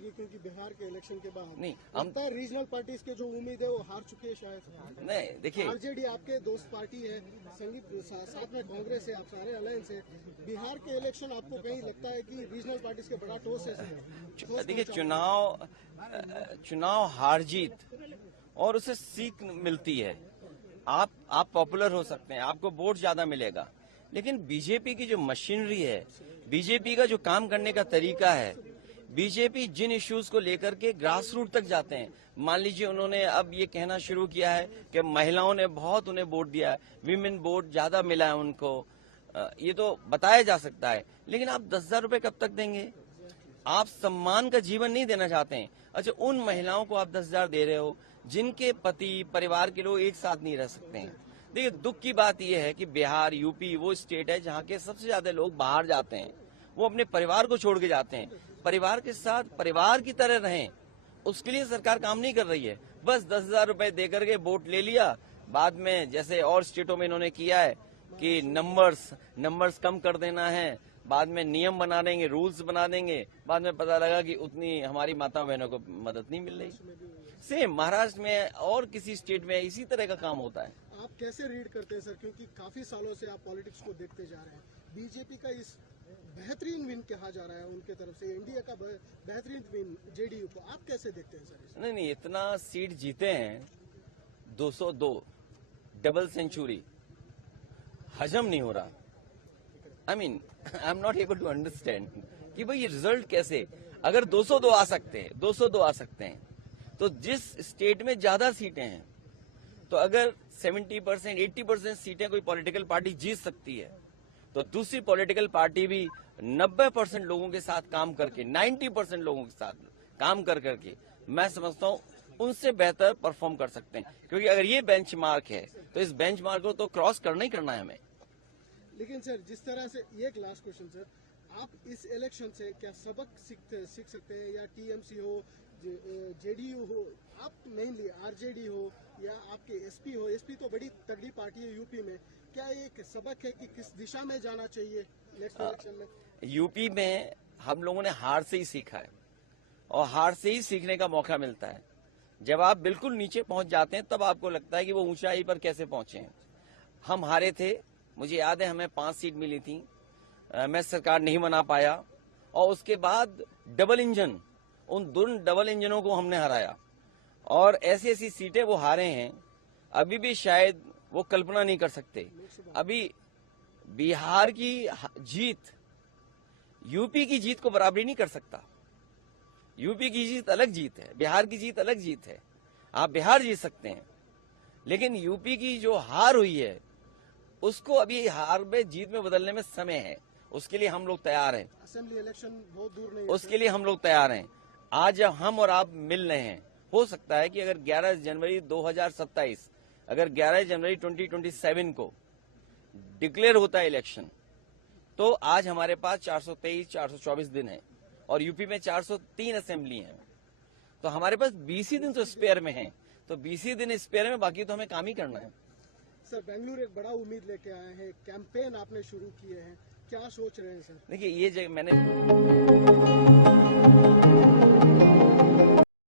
होगी, क्योंकि बिहार के इलेक्शन के बाद नहीं, लगता है रीजनल पार्टीज के जो उम्मीद है वो हार चुके हैं शायद। नहीं देखिए, आरजेडी आपके दोस्त पार्टी है, संगीत साथ में कांग्रेस है, आप सारे अलायंस है। बिहार के इलेक्शन आपको कहीं लगता है कि रीजनल पार्टीज के बड़ा ठोस है? देखिए चुनाव हार जीत और उसे सीख मिलती है। आप पॉपुलर हो सकते हैं, आपको वोट ज्यादा मिलेगा, लेकिन बीजेपी की जो मशीनरी है, बीजेपी का जो काम करने का तरीका है, बीजेपी जिन इश्यूज को लेकर के ग्रास रूट तक जाते हैं, मान लीजिए उन्होंने अब ये कहना शुरू किया है कि महिलाओं ने बहुत उन्हें वोट दिया है, विमेन वोट ज्यादा मिला है उनको, ये तो बताया जा सकता है, लेकिन आप 10,000 रुपए कब तक देंगे? आप सम्मान का जीवन नहीं देना चाहते हैं। अच्छा, उन महिलाओं को आप 10,000 दे रहे हो जिनके पति परिवार के लोग एक साथ नहीं रह सकते हैं। देखिए, दुख की बात यह है कि बिहार, यूपी वो स्टेट है जहाँ के सबसे ज्यादा लोग बाहर जाते हैं, वो अपने परिवार को छोड़ के जाते हैं। परिवार के साथ परिवार की तरह रहें, उसके लिए सरकार काम नहीं कर रही है। बस 10,000 रुपए दे करके वोट ले लिया, बाद में जैसे और स्टेटों में इन्होंने किया है कि नंबर्स कम कर देना है, बाद में नियम बना देंगे, रूल्स बना देंगे, बाद में पता लगा कि उतनी हमारी माता बहनों को मदद नहीं मिल रही। सेम महाराष्ट्र में और किसी स्टेट में इसी तरह का काम होता है। आप कैसे रीड करते हैं सर, क्योंकि काफी सालों से आप पॉलिटिक्स को देखते जा रहे हैं, बीजेपी का इस बेहतरीन विन कहा जा रहा है उनके तरफ से, एनडीए का बेहतरीन विन जेडीयू को, आप कैसे देखते हैं सर? नहीं, इतना सीट जीते हैं, 202 डबल सेंचुरी, हजम नहीं हो रहा। I am not able to understand कि भाई ये रिजल्ट कैसे, अगर 202 आ सकते हैं तो जिस स्टेट में ज्यादा सीटें हैं, तो अगर 70%, 80% सीटें कोई पॉलिटिकल पार्टी जीत सकती है, तो दूसरी पॉलिटिकल पार्टी भी 90% लोगों के साथ काम करके, 90% लोगों के साथ काम करके मैं समझता हूं उनसे बेहतर परफॉर्म कर सकते हैं। क्योंकि अगर ये बेंचमार्क है तो इस बेंचमार्क को तो क्रॉस करना ही करना है हमें। लेकिन सर, जिस तरह से, ये एक लास्ट क्वेश्चन सर, आप इस इलेक्शन से क्या सबक सीख सकते हैं, या टीएमसी हो, जेडीयू हो, आप मेनली आरजेडी हो, या आपके एसपी हो, एसपी तो बड़ी तगड़ी पार्टी है यूपी में, क्या एक सबक है कि किस दिशा में जाना चाहिए नेक्स्ट इलेक्शन में? यूपी में हम लोगों ने हार से ही सीखा है, और हार से ही सीखने का मौका मिलता है। जब आप बिल्कुल नीचे पहुंच जाते हैं तब आपको लगता है कि वो ऊंचाई पर कैसे पहुंचे हैं। हम हारे थे, मुझे याद है हमें 5 सीट मिली थी, मैं सरकार नहीं बना पाया, और उसके बाद डबल इंजन, उन दोनों डबल इंजनों को हमने हराया, और ऐसी ऐसी सीटें वो हारे हैं अभी भी शायद वो कल्पना नहीं कर सकते। अभी बिहार की जीत यूपी की जीत को बराबरी नहीं कर सकता। यूपी की जीत अलग जीत है, बिहार की जीत अलग जीत है। आप बिहार जीत सकते हैं, लेकिन यूपी की जो हार हुई है उसको अभी हार में जीत में बदलने में समय है। उसके लिए हम लोग तैयार हैं। असेंबली इलेक्शन बहुत दूर नहीं है, उसके लिए हम लोग तैयार हैं। आज जब हम और आप मिल रहे हैं, हो सकता है कि अगर 11 जनवरी 2027, अगर 11 जनवरी 2027 को डिक्लेयर होता है इलेक्शन, तो आज हमारे पास 423-424 दिन है, और यूपी में 403 असेंबली है, तो हमारे पास 20 ही दिन तो स्पेयर में है। तो 20 ही दिन स्पेयर में, बाकी तो हमें काम ही करना है। सर, बेंगलुरु एक बड़ा उम्मीद लेके आए हैं, कैंपेन आपने शुरू किए हैं, क्या सोच रहे हैं सर? देखिए, ये जगह मैंने